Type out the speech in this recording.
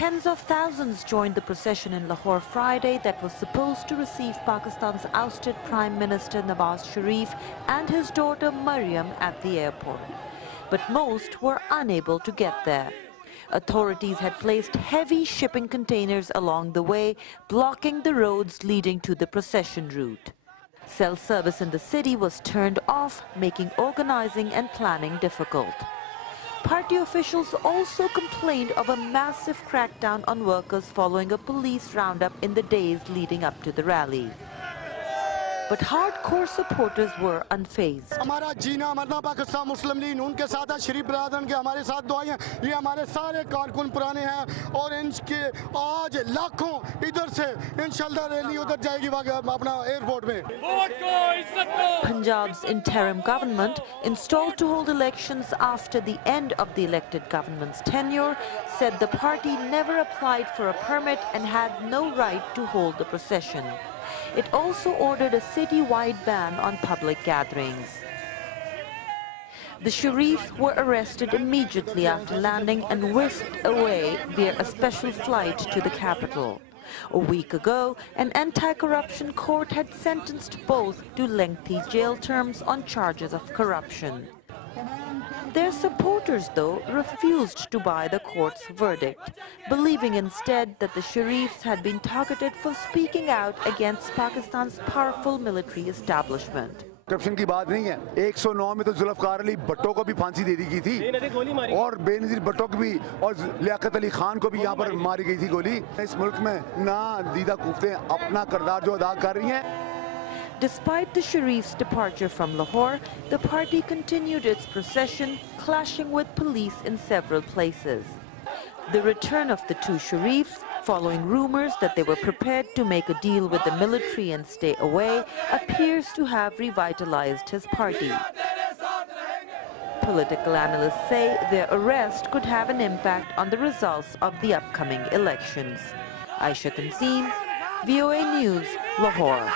Tens of thousands joined the procession in Lahore Friday that was supposed to receive Pakistan's ousted Prime Minister Nawaz Sharif and his daughter Maryam at the airport. But most were unable to get there. Authorities had placed heavy shipping containers along the way, blocking the roads leading to the procession route. Cell service in the city was turned off, making organizing and planning difficult. Party officials also complained of a massive crackdown on workers following a police roundup in the days leading up to the rally. But hardcore supporters were unfazed. हमारा जीना मरना पाकिस्तान मुस्लिम league उनके साथ शरीफ बरादरन के हमारे साथ दुआएं ये हमारे सारे कारकुन पुराने हैं और इनके आज लाखों इधर से इंशाल्लाह रैली उधर जाएगी अपना एयरपोर्ट में. Punjab's interim government, installed to hold elections after the end of the elected government's tenure, said the party never applied for a permit and had no right to hold the procession. It also ordered a city-wide ban on public gatherings. The Sharif were arrested immediately after landing and whisked away via a special flight to the capital. A week ago, an anti-corruption court had sentenced both to lengthy jail terms on charges of corruption. Their supporters, though, refused to buy the court's verdict, believing instead that the Sharifs had been targeted for speaking out against Pakistan's powerful military establishment. Corruption की बात नहीं है. 109 में तो जुल्फकार अली भट्टो को भी फांसी दे दी गई थी और बेनजीर भट्टो को भी और लियाकत अली खान को भी यहाँ पर मारी गई थी गोली. इस मुल्क में ना दीदा कुफ्ते अपना किरदार जो अदा कर रही हैं. Despite the Sharif's departure from Lahore, the party continued its procession, clashing with police in several places. The return of the two Sharifs, following rumors that they were prepared to make a deal with the military and stay away, appears to have revitalized his party. Political analysts say their arrest could have an impact on the results of the upcoming elections. Aisha Tanseem, VOA News, Lahore.